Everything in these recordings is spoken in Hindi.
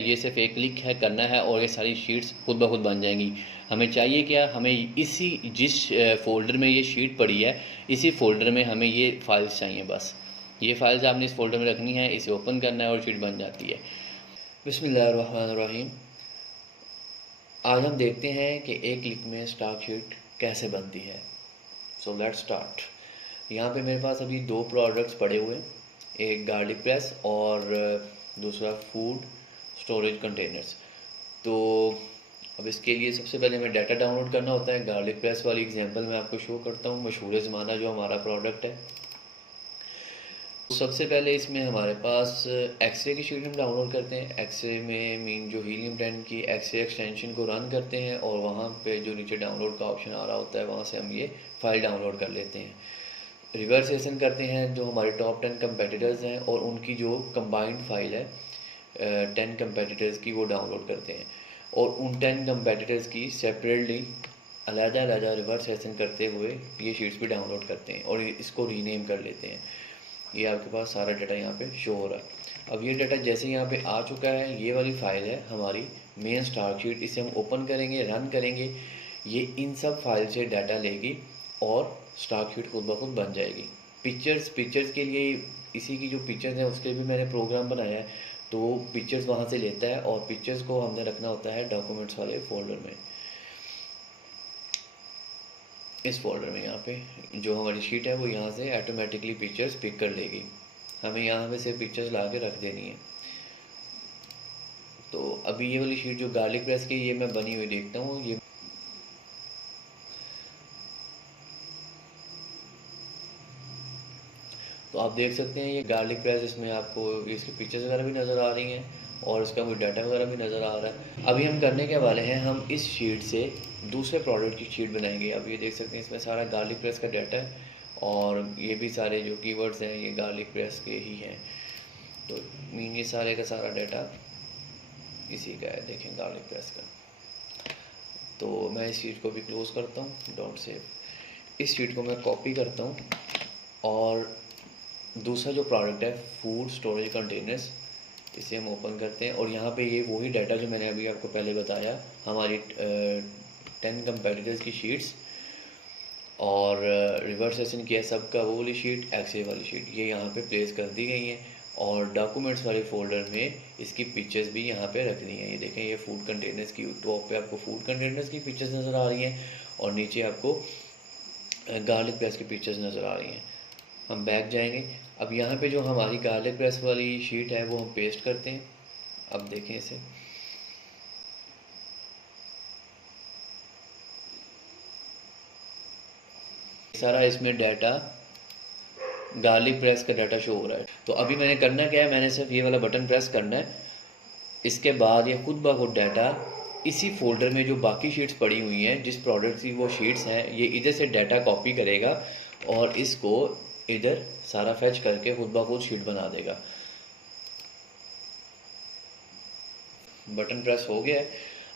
ये सिर्फ एक क्लिक है करना है और ये सारी शीट्स खुद ब खुद बन जाएंगी। हमें चाहिए क्या, हमें इसी जिस फ़ोल्डर में ये शीट पड़ी है इसी फ़ोल्डर में हमें ये फ़ाइल्स चाहिए बस। ये फ़ाइल्स आपने इस फ़ोल्डर में रखनी है, इसे ओपन करना है और शीट बन जाती है। बिस्मिल्लाहिर्रहमानिर्रहीम। आज हम देखते हैं कि एक क्लिक में स्टॉक शीट कैसे बनती है। So let's start. यहाँ पे मेरे पास अभी दो प्रोडक्ट्स पड़े हुए हैं, एक गार्लिक प्रेस और दूसरा फूड स्टोरेज कंटेनर्स। तो अब इसके लिए सबसे पहले हमें डाटा डाउनलोड करना होता है। गार्लिक प्रेस वाली एग्जांपल मैं आपको शो करता हूँ, मशहूर ज़माना जो हमारा प्रोडक्ट है। सबसे पहले इसमें हमारे पास एक्सरे की शीट हम डाउनलोड करते हैं। एक्सरे में मीन जो हीलियम 10 की एक्सरे एक्सटेंशन को रन करते हैं और वहाँ पे जो नीचे डाउनलोड का ऑप्शन आ रहा होता है वहाँ से हम ये फ़ाइल डाउनलोड कर लेते हैं। रिवर्सेशन करते हैं जो हमारे टॉप 10 कंपेटिटर्स हैं और उनकी जो कंबाइंड फ़ाइल है 10 कंपेटिटर्स की, वो डाउनलोड करते हैं और उन 10 कंपेटिटर्स की सेपरेटली अलग-अलग रिवर्सेशन करते हुए ये शीट्स भी डाउनलोड करते हैं और इसको रीनेम कर लेते हैं। ये आपके पास सारा डाटा यहाँ पे शो हो रहा है। अब ये डाटा जैसे यहाँ पे आ चुका है, ये वाली फ़ाइल है हमारी मेन स्टार्ट शीट। इसे हम ओपन करेंगे, रन करेंगे, ये इन सब फाइल से डाटा लेगी और स्टॉक शीट खुद ब खुद बन जाएगी। पिक्चर्स के लिए इसी की जो पिक्चर्स हैं उसके भी मैंने प्रोग्राम बनाया है, तो पिक्चर्स वहाँ से लेता है और पिक्चर्स को हमने रखना होता है डॉक्यूमेंट्स वाले फ़ोल्डर में। इस फ़ोल्डर में यहाँ पे जो हमारी शीट है वो यहाँ से ऑटोमेटिकली पिक्चर्स पिक कर लेगी। हमें यहाँ पे सिर्फ पिक्चर्स ला के रख देनी है। तो अभी ये वाली शीट जो गार्लिक प्रेस की, ये मैं बनी हुई देखता हूँ। ये तो आप देख सकते हैं ये गार्लिक प्रेस, इसमें आपको इसकी पिक्चर्स वगैरह भी नज़र आ रही हैं और इसका कोई डाटा वगैरह भी नज़र आ रहा है। अभी हम करने के वाले हैं, हम इस शीट से दूसरे प्रोडक्ट की शीट बनाएंगे। अब ये देख सकते हैं इसमें सारा गार्लिक प्रेस का डाटा है और ये भी सारे जो कीवर्ड्स हैं ये गार्लिक प्रेस के ही हैं। तो मीन ये सारे का सारा डाटा इसी का है, देखें गार्लिक प्रेस का। तो मैं इस शीट को भी क्लोज़ करता हूँ, डोंट सेव। इस शीट को मैं कॉपी करता हूँ और दूसरा जो प्रोडक्ट है फूड स्टोरेज कंटेनर्स, इसे हम ओपन करते हैं और यहाँ पे ये वही डाटा जो मैंने अभी आपको पहले बताया, हमारी 10 कंपेटिटर्स की शीट्स और रिवर्सेशन किया सबका, वो वाली शीट, एक्सरे वाली शीट, ये यहाँ पे प्लेस कर दी गई हैं और डॉक्यूमेंट्स वाले फ़ोल्डर में इसकी पिक्चर्स भी यहाँ पे रखनी है। ये देखें, ये फूड कंटेनर्स की टॉप पे आपको फूड कंटेनर्स की पिक्चर्स नज़र आ रही हैं और नीचे आपको गार्लिक प्रेस की पिक्चर्स नज़र आ रही हैं। हम बैक जाएंगे। अब यहाँ पे जो हमारी गार्लिक प्रेस वाली शीट है वो हम पेस्ट करते हैं। अब देखें इसे, सारा इसमें डाटा गार्लिक प्रेस का डाटा शो हो रहा है। तो अभी मैंने करना क्या है, मैंने सिर्फ ये वाला बटन प्रेस करना है। इसके बाद ये खुद ब खुद डाटा इसी फोल्डर में जो बाकी शीट्स पड़ी हुई हैं, जिस प्रोडक्ट की वो शीट्स हैं, ये इधर से डाटा कॉपी करेगा और इसको इधर सारा फैच करके खुद ब खुद शीट बना देगा। बटन प्रेस हो गया है।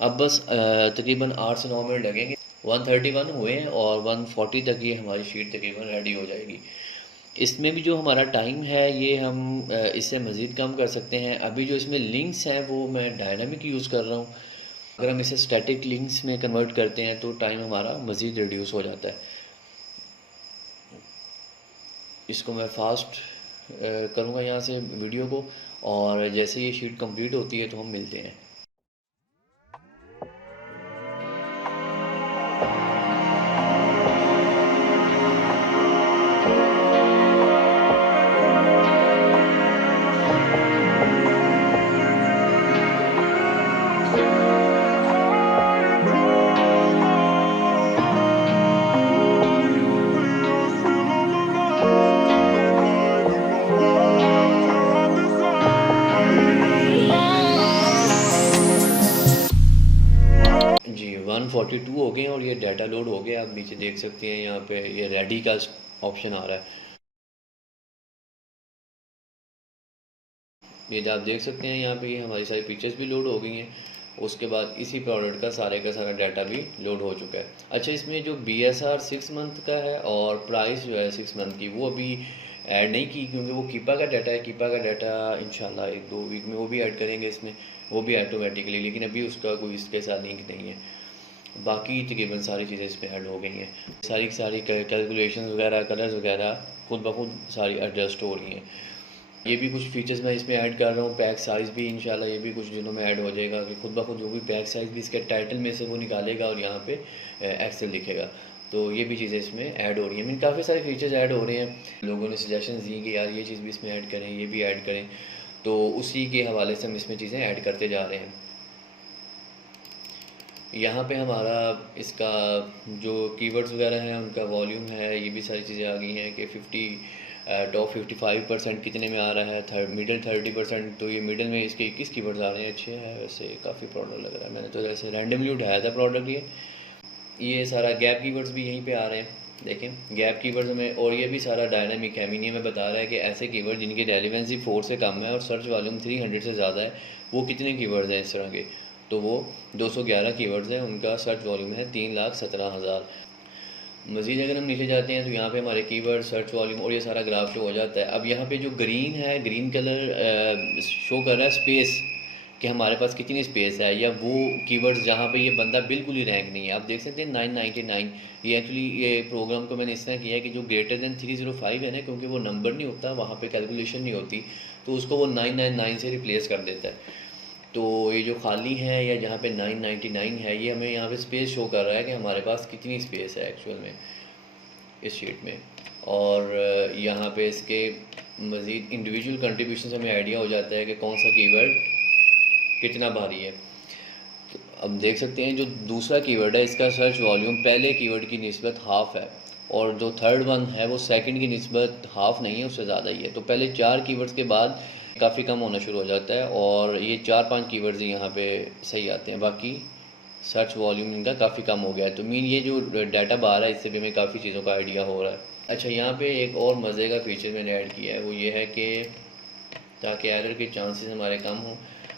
अब बस तकरीबन 8 से 9 मिनट लगेंगे। 131 हुए हैं और 140 तक ये हमारी शीट तकरीबन रेडी हो जाएगी। इसमें भी जो हमारा टाइम है ये हम इससे मज़ीद कम कर सकते हैं। अभी जो इसमें लिंक्स हैं वो मैं डायनामिक यूज़ कर रहा हूँ। अगर हम इसे स्टैटिक लिंक्स में कन्वर्ट करते हैं तो टाइम हमारा मज़ीद रिड्यूस हो जाता है। इसको मैं फास्ट करूँगा यहाँ से वीडियो को, और जैसे ये शीट कंप्लीट होती है तो हम मिलते हैं। जी 142 हो गए और ये डाटा लोड हो गया। आप नीचे देख सकते हैं यहाँ पे ये रेडी का ऑप्शन आ रहा है। ये आप देख सकते हैं यहाँ पे ये हमारी सारी पिक्चर्स भी लोड हो गई हैं। उसके बाद इसी प्रोडक्ट का सारा डाटा भी लोड हो चुका है। अच्छा, इसमें जो BSR 6 मंथ का है और प्राइस जो है 6 मंथ की, वो अभी ऐड नहीं की क्योंकि वो कीपा का डाटा है। कीपा का डाटा इंशाल्लाह 1-2 वीक में वो भी ऐड करेंगे इसमें। वो भी ऑटोमेटिकली, लेकिन अभी उसका कोई इसके साथ लिंक नहीं है। बाकी तकरीबन सारी चीज़ें इसमें ऐड हो गई हैं, सारी की सारी कैलकुलेशन वगैरह, कलर्स वगैरह खुद ब खुद सारी एडजस्ट हो रही हैं। ये भी कुछ फीचर्स मैं इसमें ऐड कर रहा हूँ, पैक साइज़ भी इंशाल्लाह ये भी कुछ दिनों में ऐड हो जाएगा कि खुद ब खुद जो भी पैक साइज़ भी इसके टाइटल में से वो निकालेगा और यहाँ पे एक्सेल लिखेगा। तो ये भी चीज़ें इसमें ऐड हो रही हैं। मीन काफ़ी सारे फीचर्स ऐड हो रहे हैं, लोगों ने सजेशंस दी कि यार ये चीज़ भी इसमें ऐड करें, ये भी ऐड करें, तो उसी के हवाले से हम इसमें चीज़ें ऐड करते जा रहे हैं। यहाँ पे हमारा इसका जो कीवर्ड्स वगैरह हैं उनका वॉल्यूम है, ये भी सारी चीज़ें आ गई हैं कि टॉप 55% कितने में आ रहा है, मिडल 30%। तो ये मिडल में इसके 21 कीवर्ड्स आ रहे हैं। अच्छे हैं वैसे, काफ़ी प्रोडक्ट लग रहा है। मैंने तो जैसे रैंडमली उठाया था प्रोडक्ट ये सारा गैप कीवर्ड्स भी यहीं पे आ रहे हैं, देखें गैप कीवर्ड्स में। और ये भी सारा डायनामिक है, मीनिंग में बता रहा है कि ऐसे कीवर्ड जिनकी रेलेवेंसी 4 से कम है और सर्च वॉल्यूम 300 से ज़्यादा है, वो कितने कीवर्ड्स हैं इस तरह के। तो वो 211 कीवर्ड्स हैं, उनका सर्च वॉल्यूम है 3,17,000। मज़ीद अगर हम नीचे जाते हैं तो यहाँ पे हमारे कीवर्ड, सर्च वॉल्यूम और ये सारा ग्राफ शो हो जाता है। अब यहाँ पे जो ग्रीन है, ग्रीन कलर शो कर रहा है स्पेस, कि हमारे पास कितनी स्पेस है, या वो कीवर्ड्स जहाँ पे ये बंदा बिल्कुल ही रैंक नहीं है। आप देख सकते हैं 999, ये एक्चुअली ये प्रोग्राम को मैंने इस तरह किया है कि जो ग्रेटर दैन 305 है ना, क्योंकि वो नंबर नहीं होता वहाँ पे, कैलकुलेशन नहीं होती, तो उसको वो 999 से रिप्लेस कर देता है। तो ये जो खाली है या जहाँ पे 999 है, ये हमें यहाँ पे स्पेस शो कर रहा है कि हमारे पास कितनी स्पेस है एक्चुअल में इस शीट में। और यहाँ पे इसके मज़ीद इंडिविजुअल कंट्रीब्यूशन से हमें आइडिया हो जाता है कि कौन सा कीवर्ड कितना भारी है। तो अब देख सकते हैं जो दूसरा कीवर्ड है, इसका सर्च वॉल्यूम पहले कीवर्ड की निस्बत हाफ़ है, और जो थर्ड वन है वो सेकंड की निस्बत हाफ़ नहीं है, उससे ज़्यादा ही है। तो पहले 4 कीवर्ड्स के बाद काफ़ी कम होना शुरू हो जाता है, और ये 4-5 कीवर्ड्स यहाँ पे सही आते हैं, बाकी सर्च वॉल्यूम इनका काफ़ी कम हो गया है। तो मीन ये जो डाटा बार है, इससे भी हमें काफ़ी चीज़ों का आइडिया हो रहा है। अच्छा, यहाँ पे एक और मज़े का फ़ीचर मैंने ऐड किया है, वो ये है कि ताकि एरर के चांसेस हमारे कम हों,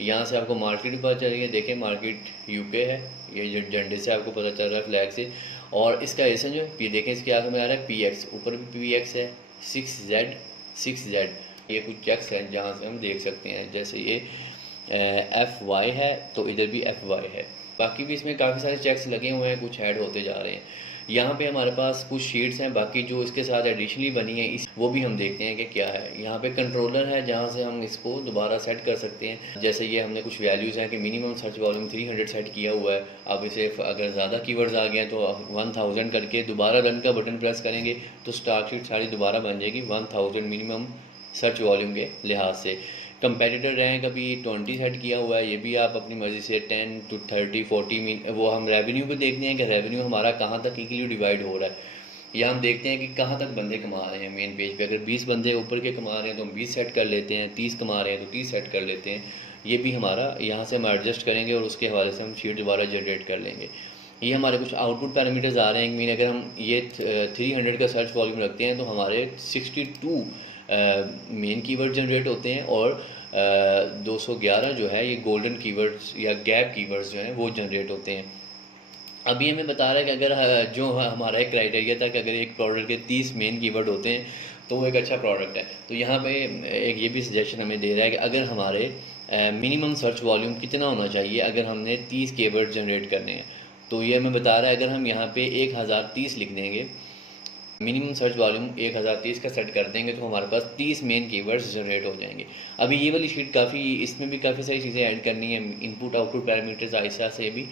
यहाँ से आपको मार्केट भी पता चल रही है। देखें मार्केट यूके है, ये जो झंडे से आपको पता चल रहा है, फ्लैग से। और इसका ऐसा जो ये देखें, इसके आगे में आ रहा है PX, ऊपर भी PX है, 6Z, ये कुछ चेक्स हैं जहाँ से हम देख सकते हैं। जैसे ये FY है तो इधर भी FY है, बाकी भी इसमें काफ़ी सारे चेक्स लगे हुए हैं, कुछ ऐड होते जा रहे हैं। यहाँ पे हमारे पास कुछ शीट्स हैं, बाकी जो इसके साथ एडिशनली बनी है वो भी हम देखते हैं कि क्या है। यहाँ पे कंट्रोलर है जहाँ से हम इसको दोबारा सेट कर सकते हैं। जैसे ये हमने कुछ वैल्यूज़ हैं कि मिनिमम सर्च वॉल्यूम 300 सेट किया हुआ है। अब इसे अगर ज़्यादा कीवर्ड्स आ गए हैं तो 1000 करके दोबारा रन का बटन प्रेस करेंगे तो स्टार्ट शीट सारी दोबारा बन जाएगी 1000 मिनिमम सर्च वॉल्यूम के लिहाज से। कंपेटिटर रैंक अभी 20 सेट किया हुआ है, ये भी आप अपनी मर्ज़ी से 10 to 30 40 वो हम रेवेन्यू भी देखते हैं कि रेवेन्यू हमारा कहाँ तक इक्वली डिवाइड हो रहा है। या हम देखते हैं कि कहाँ तक बंदे कमा रहे हैं मेन पेज पे। अगर 20 बंदे ऊपर के कमा रहे हैं तो हम 20 सेट कर लेते हैं, 30 कमा रहे हैं तो 30 सेट कर लेते हैं। ये भी हमारा यहाँ से हम एडजस्ट करेंगे और उसके हवाले से हम शीट दोबारा जनरेट कर लेंगे। ये हमारे कुछ आउटपुट पैरामीटर्स आ रहे हैं। मीन अगर हम ये 300 का सर्च वॉल्यूम रखते हैं तो हमारे 62 मेन कीवर्ड जनरेट होते हैं, और 211 जो है ये गोल्डन कीवर्ड्स या गैप कीवर्ड्स जो हैं वो जनरेट होते हैं। अभी हमें बता रहा है कि अगर जो हमारा एक क्राइटेरिया था कि अगर एक प्रोडक्ट के 30 मेन कीवर्ड होते हैं तो वो एक अच्छा प्रोडक्ट है। तो यहाँ पे एक ये भी सजेशन हमें दे रहा है कि अगर हमारे मिनिमम सर्च वॉल्यूम कितना होना चाहिए अगर हमने 30 कीवर्ड जनरेट करने हैं। तो ये हमें बता रहा है अगर हम यहाँ पे 1030 लिख देंगे, मिनिमम सर्च वॉल्यूम 1030 का सेट कर देंगे तो हमारे पास 30 मेन कीवर्ड्स जनरेट हो जाएंगे। अभी ये वाली शीट काफ़ी, इसमें भी काफ़ी सारी चीज़ें ऐड करनी है, इनपुट आउटपुट पैरामीटर्स आहिस्ता से भी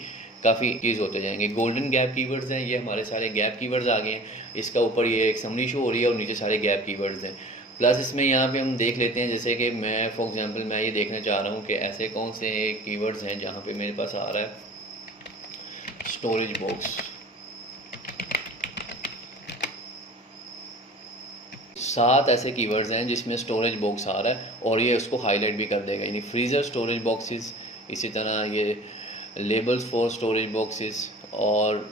काफ़ी चीज़ होते जाएंगे। गोल्डन गैप कीवर्ड्स हैं, ये हमारे सारे गैप कीवर्ड्स आ गए हैं। इसका ऊपर ये एक समरी शो हो रही है और नीचे सारे गैप कीवर्ड्स हैं। प्लस इसमें यहाँ पे हम देख लेते हैं, जैसे कि मैं फॉर एग्जांपल मैं ये देखना चाह रहा हूँ कि ऐसे कौन से कीवर्ड्स हैं जहाँ पे मेरे पास आ रहा है स्टोरेज बॉक्स। 7 ऐसे कीवर्ड्स हैं जिसमें स्टोरेज बॉक्स आ रहा है और ये उसको हाईलाइट भी कर देगा, यानी फ्रीज़र स्टोरेज बॉक्सेस, इसी तरह ये लेबल्स फॉर स्टोरेज बॉक्सेस और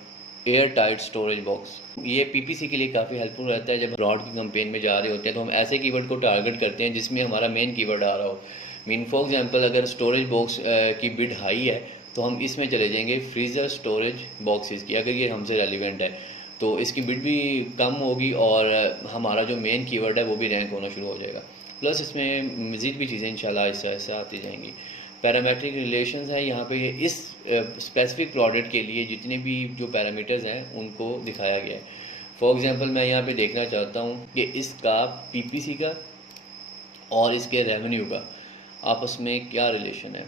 एयर टाइट स्टोरेज बॉक्स। ये PPC के लिए काफ़ी हेल्पफुल रहता है। जब ब्रॉड की कैंपेन में जा रहे होते हैं तो हम ऐसे कीवर्ड को टारगेट करते हैं जिसमें हमारा मेन कीवर्ड आ रहा हो। मीन फॉर एग्जांपल अगर स्टोरेज बॉक्स की बिड हाई है तो हम इसमें चले जाएंगे फ्रीज़र स्टोरेज बॉक्सेस की, अगर ये हमसे रेलिवेंट है तो इसकी बिड भी कम होगी और हमारा जो मेन कीवर्ड है वो भी रैंक होना शुरू हो जाएगा। प्लस इसमें मज़ीद भी चीज़ें इंशाल्लाह ऐसा आती जाएंगी। पैरामेट्रिक रिलेशंस हैं यहाँ पे, ये इस स्पेसिफिक प्रोडक्ट के लिए जितने भी जो पैरामीटर्स हैं उनको दिखाया गया है। फॉर एग्जांपल मैं यहाँ पे देखना चाहता हूँ कि इसका पीपीसी का और इसके रेवेन्यू का आपस में क्या रिलेशन है।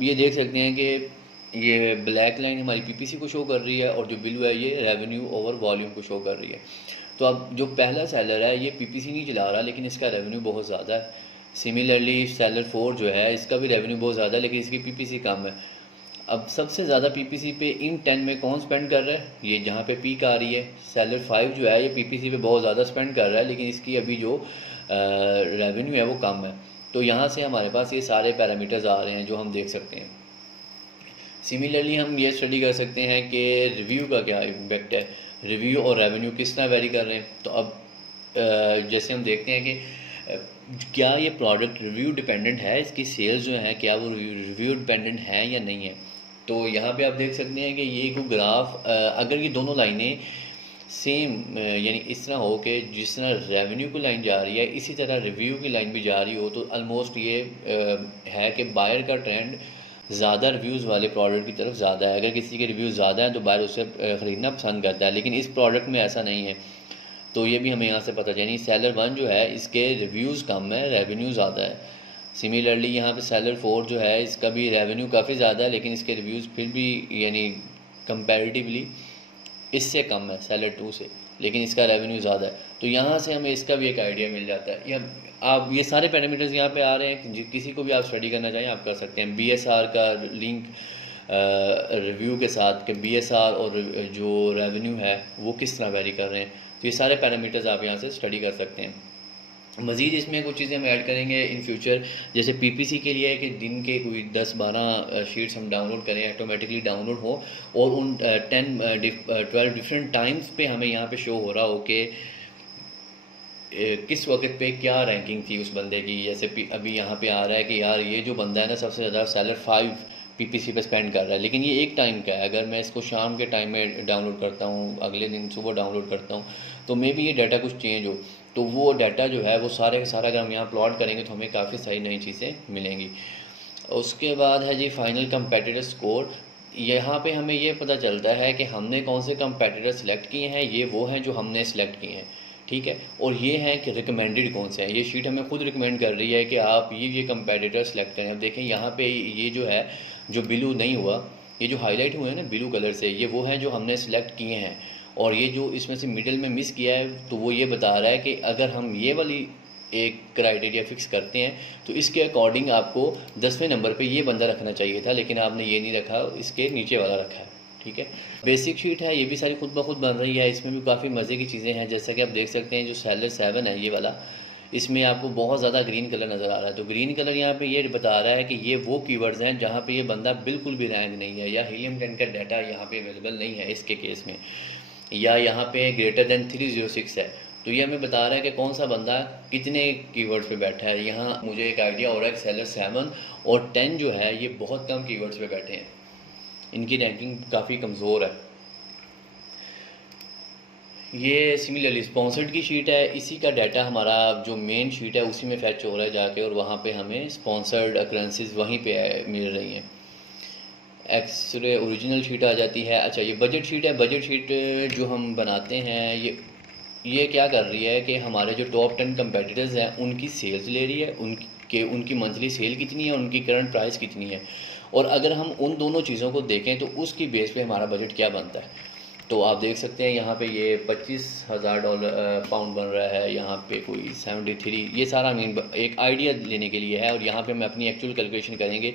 ये देख सकते हैं कि ये ब्लैक लाइन हमारी पीपीसी को शो कर रही है और जो ब्लू है ये रेवेन्यू ओवर वॉल्यूम को शो कर रही है। तो अब जो पहला सेलर है ये पीपीसी नहीं चला रहा लेकिन इसका रेवेन्यू बहुत ज़्यादा है। सिमिलरली सेलर 4 जो है इसका भी रेवेन्यू बहुत ज़्यादा है लेकिन इसकी पीपीसी कम है। अब सबसे ज़्यादा पीपीसी पे इन 10 में कौन स्पेंड कर रहा है, ये जहाँ पे पीक आ रही है। सेलर 5 जो है ये पीपीसी पे बहुत ज़्यादा स्पेंड कर रहा है लेकिन इसकी अभी जो रेवेन्यू है वो कम है। तो यहाँ से हमारे पास ये सारे पैरामीटर्स आ रहे हैं जो हम देख सकते हैं। सिमिलरली हम ये स्टडी कर सकते हैं कि रिव्यू का क्या इम्पेक्ट है, रिव्यू और रेवेन्यू किस तरह वेरी कर रहे हैं। तो अब जैसे हम देखते हैं कि क्या ये प्रोडक्ट रिव्यू डिपेंडेंट है, इसकी सेल्स जो है क्या वो रिव्यू डिपेंडेंट है या नहीं है। तो यहाँ पे आप देख सकते हैं कि ये को ग्राफ अगर ये दोनों लाइनें सेम यानी इस तरह हो कि जिस तरह रेवेन्यू की लाइन जा रही है इसी तरह रिव्यू की लाइन भी जा रही हो तो ऑलमोस्ट ये है कि बायर का ट्रेंड ज़्यादा रिव्यूज़ वाले प्रोडक्ट की तरफ ज़्यादा है। अगर किसी के रिव्यूज़ ज़्यादा हैं तो बायर उसे ख़रीदना पसंद करता है, लेकिन इस प्रोडक्ट में ऐसा नहीं है। तो ये भी हमें यहाँ से पता चला, यानी सेलर 1 जो है इसके रिव्यूज़ कम है, रेवेन्यू ज़्यादा है। सिमिलरली यहाँ पे सेलर 4 जो है इसका भी रेवेन्यू काफ़ी ज़्यादा है लेकिन इसके रिव्यूज़ फिर भी यानी कंपैरेटिवली इससे कम है सेलर 2 से, लेकिन इसका रेवेन्यू ज़्यादा है। तो यहाँ से हमें इसका भी एक आइडिया मिल जाता है। या आप ये सारे पैरामीटर्स यहाँ पे आ रहे हैं, किसी को भी आप स्टडी करना चाहें आप कर सकते हैं। बीएसआर का लिंक रिव्यू के साथ कि बीएसआर और जो रेवेन्यू है वो किस तरह वेरी कर रहे हैं। तो ये सारे पैरामीटर्स आप यहाँ से स्टडी कर सकते हैं। मज़ीद इसमें कुछ चीज़ें हम ऐड करेंगे इन फ्यूचर, जैसे पीपीसी के लिए कि दिन के कोई 10-12 शीट्स हम डाउनलोड करें, ऑटोमेटिकली डाउनलोड हो और उन 10-12 डिफरेंट टाइम्स पे हमें यहाँ पे शो हो रहा हो कि किस वक्त पे क्या रैंकिंग थी उस बंदे की। जैसे अभी यहाँ पे आ रहा है कि यार ये जो बंदा है ना सबसे ज़्यादा सेलर 5 पीपीसी पे स्पेंड कर रहा है, लेकिन ये एक टाइम का है। अगर मैं इसको शाम के टाइम में डाउनलोड करता हूँ, अगले दिन सुबह डाउनलोड करता हूँ, तो मे बी ये डाटा कुछ चेंज हो, तो वो डाटा जो है वो सारे का सारा अगर हम यहाँ प्लॉट करेंगे तो हमें काफ़ी सारी नई चीज़ें मिलेंगी। उसके बाद है जी फाइनल कंपेटिटर स्कोर। यहाँ पे हमें ये पता चलता है कि हमने कौन से कंपेटिटर सेलेक्ट किए हैं, ये वो हैं जो हमने सेलेक्ट किए हैं, ठीक है। और ये हैं कि रिकमेंडेड कौन से हैं। ये शीट हमें खुद रिकमेंड कर रही है कि आप ये कंपेटिटर सेलेक्ट करें। अब देखें यहाँ पे ये जो है जो ब्लू नहीं हुआ, ये जो हाईलाइट हुए हैं ना ब्लू कलर से, ये वो हैं जो हमने सेलेक्ट किए हैं। और ये जो इसमें से मिडिल में मिस किया है तो वो ये बता रहा है कि अगर हम ये वाली एक क्राइटेरिया फिक्स करते हैं तो इसके अकॉर्डिंग आपको 10वें नंबर पे ये बंदा रखना चाहिए था, लेकिन आपने ये नहीं रखा, इसके नीचे वाला रखा है, ठीक है। बेसिक शीट है, ये भी सारी खुद ब खुद बन रही है। इसमें भी काफ़ी मज़े की चीज़ें हैं, जैसा कि आप देख सकते हैं जो सेलर 7 है ये वाला, इसमें आपको बहुत ज़्यादा ग्रीन कलर नज़र आ रहा है। तो ग्रीन कलर यहाँ पे ये बता रहा है कि ये वो कीवर्ड्स हैं जहाँ पे ये बंदा बिल्कुल भी रैंक नहीं है, या हीलियम 10 का डाटा यहाँ पे अवेलेबल नहीं है इसके केस में, या यहाँ पे ग्रेटर दैन 306 है। तो ये हमें बता रहा है कि कौन सा बंदा कितने कीवर्ड्स पे बैठा है। यहाँ मुझे एक आइडिया हो रहा है कि सेलर 7 और 10 जो है ये बहुत कम कीवर्ड्स पे बैठे हैं, इनकी रैंकिंग काफ़ी कमज़ोर है। ये सिमिलरली स्पॉन्सर्ड की शीट है, इसी का डाटा हमारा जो मेन शीट है उसी में फैच हो रहा है जाके, और वहाँ पे हमें स्पॉन्सर्ड अकरेंसेस वहीं पे मिल रही हैं। एक्सरे ओरिजिनल शीट आ जाती है। अच्छा, ये बजट शीट है। बजट शीट जो हम बनाते हैं ये क्या कर रही है कि हमारे जो टॉप 10 कंपेटिटर्स हैं उनकी सेल्स ले रही है, उनकी मंथली सेल कितनी है, उनकी करंट प्राइस कितनी है, और अगर हम उन दोनों चीज़ों को देखें तो उसकी बेस पे हमारा बजट क्या बनता है। तो आप देख सकते हैं यहाँ पे ये $25,000 पाउंड बन रहा है, यहाँ पे कोई 73, ये सारा मीन एक आइडिया लेने के लिए है। और यहाँ पे हम अपनी एक्चुअल कैलकुलेशन करेंगे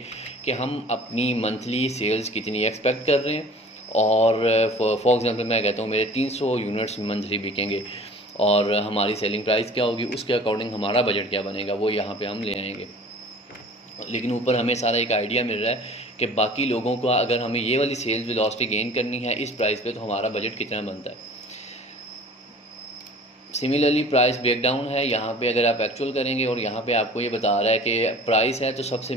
कि हम अपनी मंथली सेल्स कितनी एक्सपेक्ट कर रहे हैं, और फॉर एग्जांपल मैं कहता हूँ मेरे 300 यूनिट्स मंथली बिकेंगे और हमारी सेलिंग प्राइस क्या होगी, उसके अकॉर्डिंग हमारा बजट क्या बनेगा वो यहाँ पे हम ले आएंगे। लेकिन ऊपर हमें सारा एक आइडिया मिल रहा है कि बाकी लोगों का अगर हमें ये वाली सेल्स वेलोसिटी गेन करनी है इस प्राइस पे तो हमारा बजट कितना बनता है। सिमिलरली प्राइस ब्रेकडाउन है, यहाँ पे अगर आप एक्चुअल करेंगे और यहाँ पे आपको ये बता रहा है कि प्राइस है तो सबसे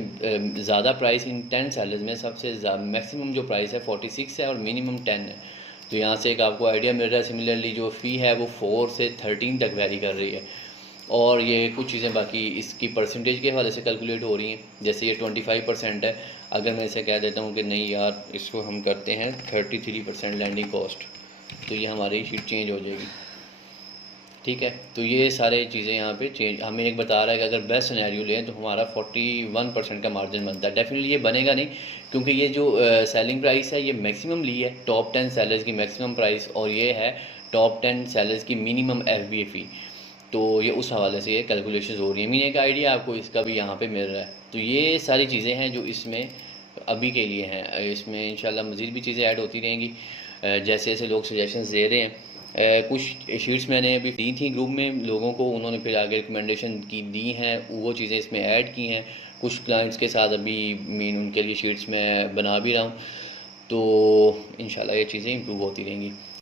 ज़्यादा प्राइस इन 10 सेलर्स में सबसे मैक्सिमम जो प्राइस है 46 है और मिनिमम 10 है। तो यहाँ से एक आपको आइडिया मिल रहा है। सिमिलरली जो फ़ी है वो 4 से 13 तक वेरी कर रही है, और ये कुछ चीज़ें बाकी इसकी परसेंटेज के हवाले से कैलकुलेट हो रही हैं। जैसे ये 25% है, अगर मैं इसे कह देता हूँ कि नहीं यार इसको हम करते हैं 33% लैंडिंग कॉस्ट, तो ये हमारी शीट चेंज हो जाएगी। ठीक है, तो ये सारे चीज़ें यहाँ पे चेंज हमें एक बता रहा है कि अगर बेस्ट सिनेरियो लें तो हमारा 41% का मार्जिन बनता है। डेफिनेटली ये बनेगा नहीं, क्योंकि ये जो सेलिंग प्राइस है ये मैक्सिमम ली है, टॉप 10 सेलर्स की मैक्सिमम प्राइस, और ये है टॉप 10 सेलर्स की मिनिमम FBA फ़ी। तो ये उस हवाले से ये कैलकुलेशंस हो रही हैं। मीन एक आइडिया आपको इसका भी यहाँ पे मिल रहा है। तो ये सारी चीज़ें हैं जो इसमें अभी के लिए हैं। इसमें इंशाल्लाह मज़ीद भी चीज़ें ऐड होती रहेंगी जैसे जैसे लोग सजेशंस दे रहे हैं। कुछ शीट्स मैंने अभी दी थी ग्रुप में लोगों को, उन्होंने फिर आगे रिकमेंडेशन की दी हैं, वो चीज़ें इसमें ऐड की हैं। कुछ क्लाइंट्स के साथ अभी मीन उनके लिए शीट्स मैं बना भी रहा हूँ। तो इंशाल्लाह ये चीज़ें इम्प्रूव होती रहेंगी।